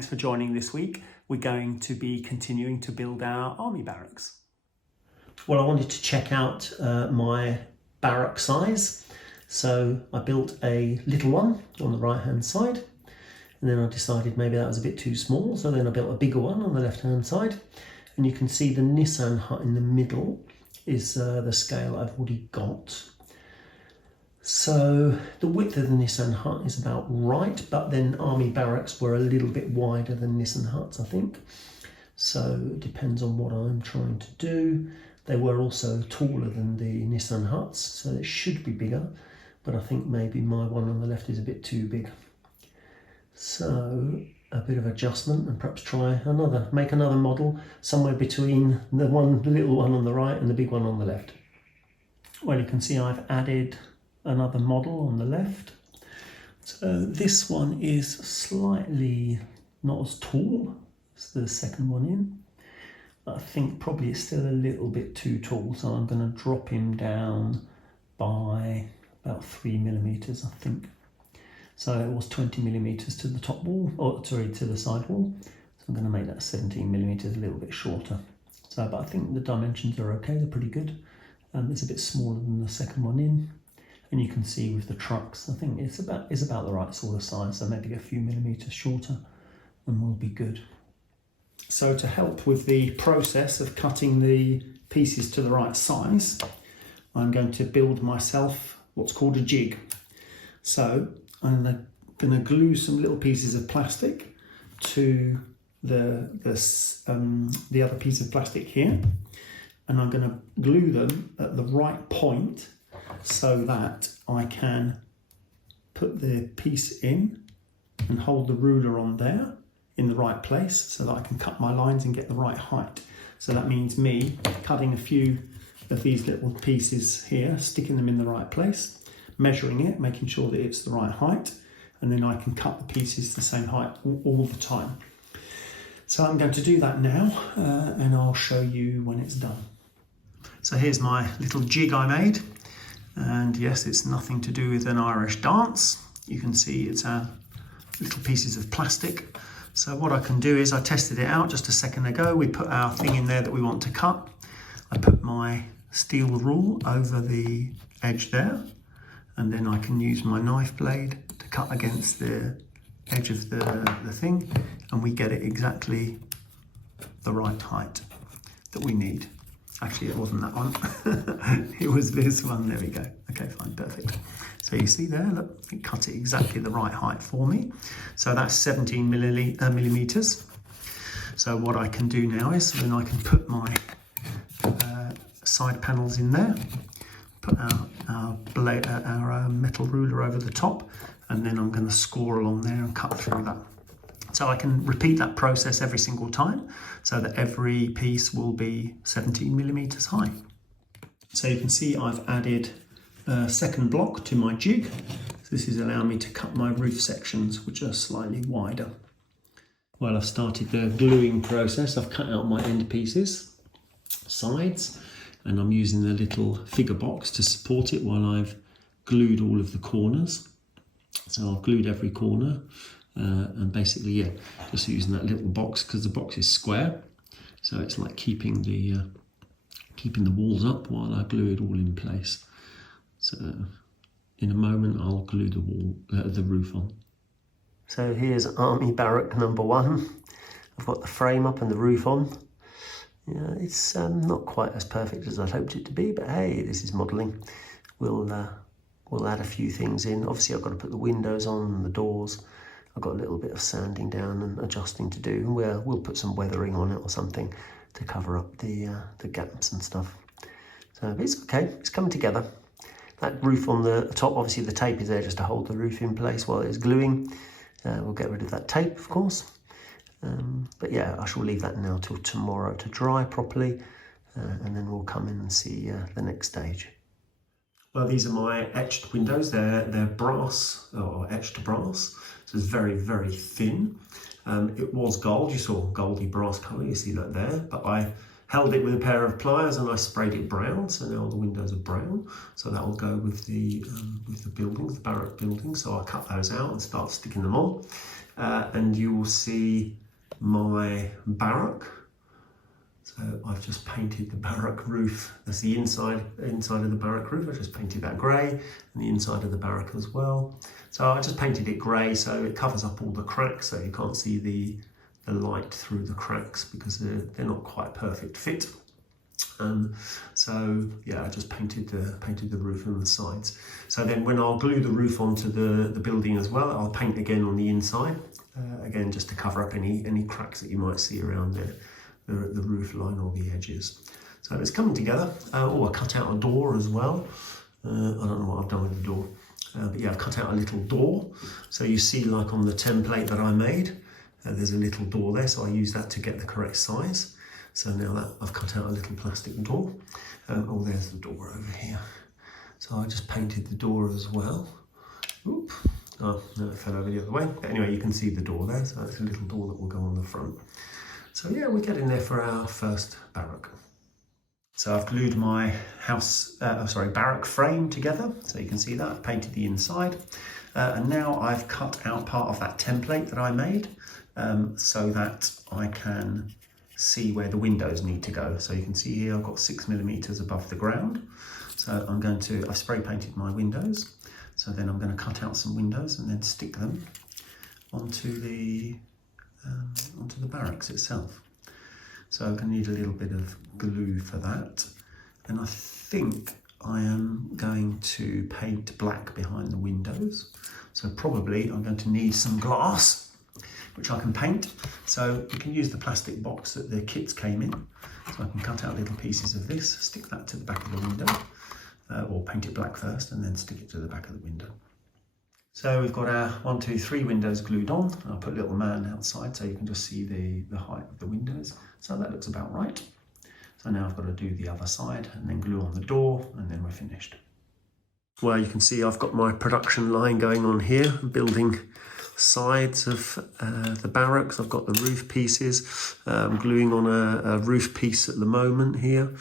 thanks for joining this week. We're going to be continuing to build our army barracks. Well, I wanted to check out my barrack size. So I built a little one on the right hand side, and then I decided maybe that was a bit too small, so then I built a bigger one on the left hand side. And you can see the Nissan hut in the middle is the scale I've already got. So the width of the Nissan hut is about right, but then army barracks were a little bit wider than Nissan huts, I think. So it depends on what I'm trying to do. They were also taller than the Nissan huts, so it should be bigger, but I think maybe my one on the left is a bit too big. So a bit of adjustment, and perhaps make another model somewhere between the little one on the right and the big one on the left. Well, you can see I've added another model on the left. So this one is slightly not as tall as the second one in. I think probably it's still a little bit too tall, so I'm going to drop him down by about 3mm, I think. So it was 20mm to the top wall, to the side wall. So I'm going to make that 17mm, a little bit shorter. So, but I think the dimensions are okay, they're pretty good. It's a bit smaller than the second one in. And you can see with the trucks, I think it's about the right sort of size, so maybe a few millimeters shorter and we'll be good. So to help with the process of cutting the pieces to the right size, I'm going to build myself what's called a jig. So I'm going to glue some little pieces of plastic to the other piece of plastic here, and I'm going to glue them at the right point so that I can put the piece in and hold the ruler on there in the right place so that I can cut my lines and get the right height. So that means me cutting a few of these little pieces here, sticking them in the right place, measuring it, making sure that it's the right height, and then I can cut the pieces the same height all the time. So I'm going to do that now and I'll show you when it's done. So here's my little jig I made. And yes, it's nothing to do with an Irish dance. You can see it's little pieces of plastic. So what I can do is, I tested it out just a second ago. We put our thing in there that we want to cut. I put my steel rule over the edge there, and then I can use my knife blade to cut against the edge of the thing, and we get it exactly the right height that we need. Actually, it wasn't that one. It was this one. There we go. Okay, fine, perfect. So you see there, look, it cut it exactly the right height for me. So that's 17 millimeters. So what I can do now is, then I can put my side panels in there, put our metal ruler over the top, and then I'm going to score along there and cut through that. So I can repeat that process every single time so that every piece will be 17 millimeters high. So you can see I've added a second block to my jig. So this is allowing me to cut my roof sections, which are slightly wider. Well, I've started the gluing process. I've cut out my end pieces, sides, and I'm using the little figure box to support it while I've glued all of the corners. So I've glued every corner. And basically, yeah, just using that little box because the box is square, so it's like keeping the walls up while I glue it all in place. So in a moment I'll glue the roof on. So here's army barrack number 1. I've got the frame up and the roof on. Yeah, it's not quite as perfect as I'd hoped it to be, but hey, this is modelling. We'll add a few things in. Obviously I've got to put the windows on and the doors. I've got a little bit of sanding down and adjusting to do. We'll put some weathering on it or something to cover up the gaps and stuff. So it's okay, it's coming together. That roof on the top, obviously the tape is there just to hold the roof in place while it's gluing. We'll get rid of that tape, of course. But yeah, I shall leave that now till tomorrow to dry properly, and then we'll come in and see the next stage. Well, these are my etched windows. They're brass, or etched brass. So it's very, very thin. It was gold. You saw goldy brass colour. You see that there. But I held it with a pair of pliers and I sprayed it brown. So now the windows are brown. So that will go with the buildings, the barrack building. So I cut those out and start sticking them on. and you will see my barrack. So I've just painted the barrack roof. That's the inside of the barrack roof. I just painted that grey, and the inside of the barrack as well. So I just painted it grey so it covers up all the cracks, so you can't see the light through the cracks because they're not quite perfect fit. So yeah, I just painted the roof and the sides. So then when I'll glue the roof onto the building as well, I'll paint again on the inside, again just to cover up any cracks that you might see around the roof line or the edges. So it's coming together. Oh, I cut out a door as well. I don't know what I've done with the door, but yeah, I've cut out a little door. So you see, like on the template that I made, there's a little door there, so I use that to get the correct size. So now that I've cut out a little plastic door, oh, there's the door over here. So I just painted the door as well. Oop. Oh, no, it fell over the other way. But anyway, you can see the door there, so it's a little door that will go on the front. So yeah, we're getting there for our first barrack. So I've glued my barrack frame together, so you can see that. I've painted the inside, and now I've cut out part of that template that I made, so that I can see where the windows need to go. So you can see here I've got 6mm above the ground. So I've spray painted my windows. So then I'm going to cut out some windows and then stick them onto the barracks itself. So I'm going to need a little bit of glue for that. And I think I am going to paint black behind the windows. So probably I'm going to need some glass, which I can paint. So you can use the plastic box that the kits came in. So I can cut out little pieces of this, stick that to the back of the window, or paint it black first and then stick it to the back of the window. So we've got our 1, 2, 3 windows glued on. I'll put a little man outside so you can just see the height of the windows. So that looks about right. So now I've got to do the other side and then glue on the door, and then we're finished. Well, you can see I've got my production line going on here, building sides of the barracks. I've got the roof pieces. I'm gluing on a roof piece at the moment here.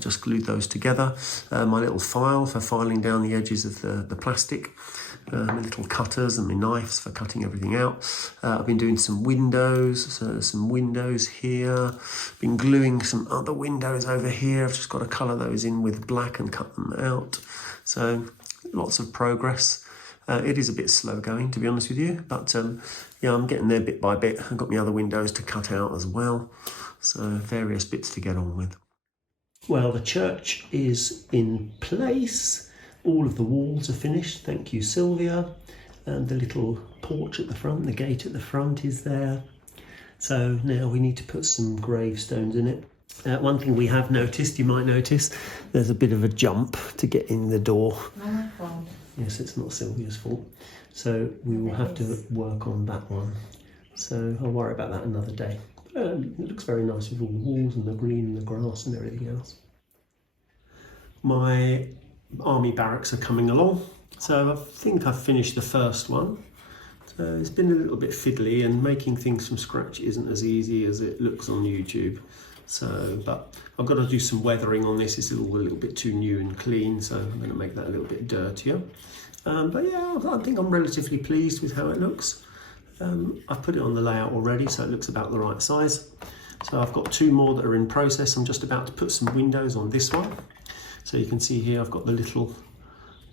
Just glued those together. My little file for filing down the edges of the plastic. My little cutters and my knives for cutting everything out. I've been doing some windows, so some windows here. Been gluing some other windows over here. I've just got to colour those in with black and cut them out. So lots of progress. It is a bit slow going, to be honest with you, but yeah, I'm getting there bit by bit. I've got my other windows to cut out as well. So various bits to get on with. Well, the church is in place. All of the walls are finished, thank you Sylvia, and the little porch at the front, the gate at the front is there. So now we need to put some gravestones in it. One thing we have noticed, you might notice, there's a bit of a jump to get in the door. Not my fault. Yes, it's not Sylvia's fault. So we will have to work on that one. So I'll worry about that another day. It looks very nice with all the walls and the green and the grass and everything else. My army barracks are coming along, so I think I've finished the first one. So it's been a little bit fiddly, and making things from scratch isn't as easy as it looks on YouTube. So, but I've got to do some weathering on this. It's all a little bit too new and clean, so I'm going to make that a little bit dirtier. But yeah, I think I'm relatively pleased with how it looks. I've put it on the layout already, so it looks about the right size. So I've got 2 more that are in process. I'm just about to put some windows on this one. So you can see here I've got the little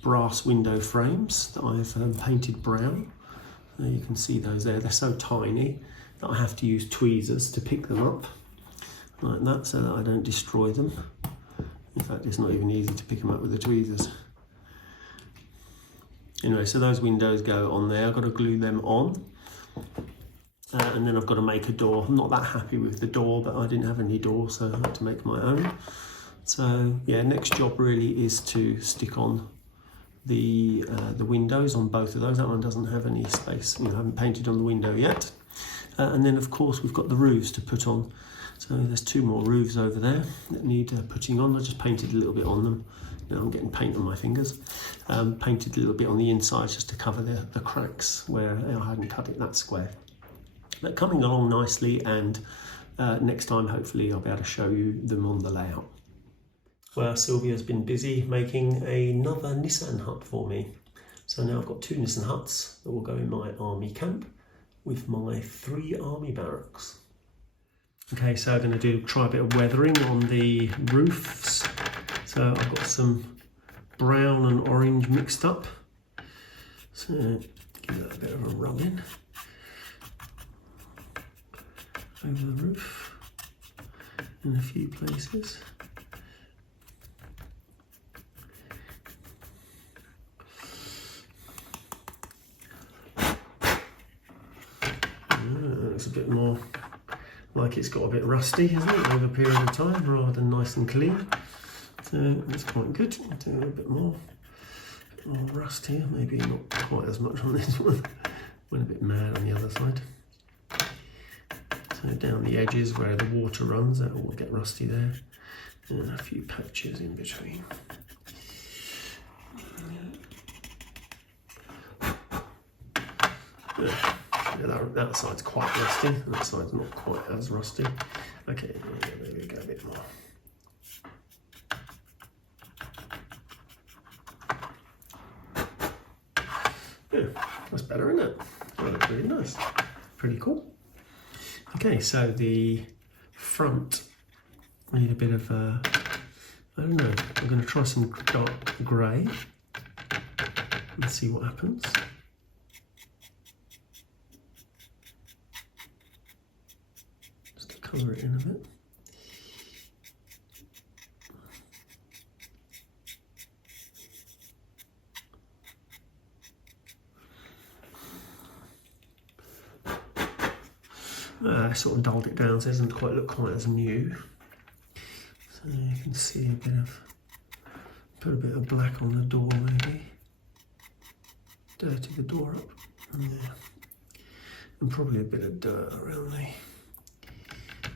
brass window frames that I've painted brown. You can see those there. They're so tiny that I have to use tweezers to pick them up like that so that I don't destroy them. In fact, it's not even easy to pick them up with the tweezers. Anyway, so those windows go on there. I've got to glue them on. And then I've got to make a door. I'm not that happy with the door, but I didn't have any door, so I had to make my own. So yeah, next job really is to stick on the windows on both of those. That one doesn't have any space. I haven't painted on the window yet. And then of course we've got the roofs to put on. So there's 2 more roofs over there that need putting on. I just painted a little bit on them. Now I'm getting paint on my fingers. Painted a little bit on the inside just to cover the cracks where I hadn't cut it that square. But coming along nicely, and next time hopefully I'll be able to show you them on the layout. Well, Sylvia's been busy making another Nissan hut for me. So now I've got 2 Nissan huts that will go in my army camp. with my 3 army barracks. Okay, so I'm going to try a bit of weathering on the roofs. So I've got some brown and orange mixed up. So give that a bit of a rub in over the roof in a few places. Looks a bit more like it's got a bit rusty, hasn't it, over a period of time, rather than nice and clean. So that's quite good. Do a little bit more rust here, maybe not quite as much on this one. Went a bit mad on the other side. So down the edges where the water runs, that will get rusty there, and a few patches in between. Yeah, that side's quite rusty, and that side's not quite as rusty. Okay, maybe we go a bit more. Yeah, that's better, isn't it? That looks really nice. Pretty cool. Okay, so the front, I need a bit of, I don't know, I'm going to try some dark grey and see what happens. Just to colour it in a bit. I sort of dulled it down so it doesn't quite look quite as new. So you can see put a bit of black on the door maybe. Dirty the door up. And probably a bit of dirt around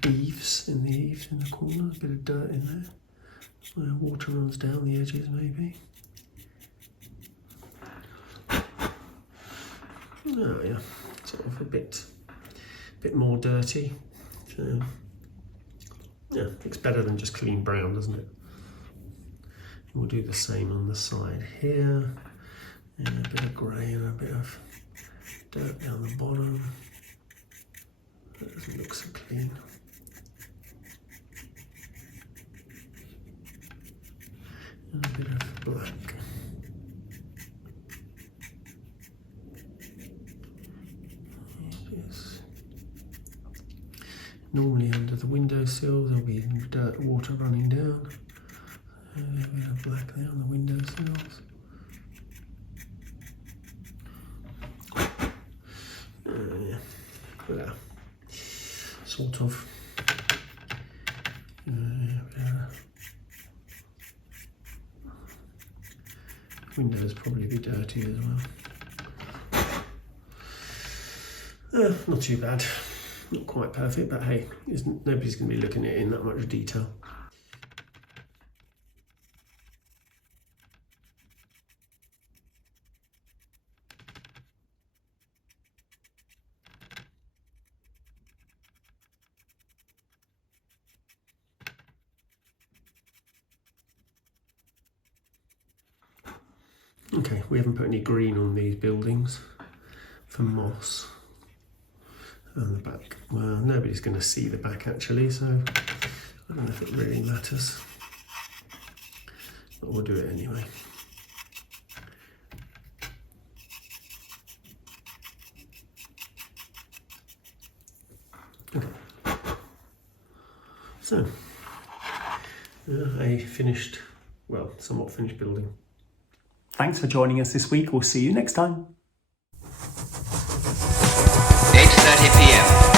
the eaves, in the corner, a bit of dirt in there. Where water runs down the edges maybe. Oh yeah, sort of a bit more dirty. So, yeah, looks better than just clean brown, doesn't it? We'll do the same on the side here. And a bit of grey and a bit of dirt down the bottom. That doesn't look so clean. And a bit of black. Normally under the windowsill there'll be dirt, water running down. A bit of black there on the windowsills. Yeah, but, sort of. Windows probably be dirty as well. Not too bad. Not quite perfect, but hey, nobody's going to be looking at it in that much detail. Okay, we haven't put any green on these buildings for moss. And the back, well, nobody's going to see the back actually, so I don't know if it really matters, but we'll do it anyway. Okay. So, a finished, well, somewhat finished building. Thanks for joining us this week. We'll see you next time. 8:30 p.m.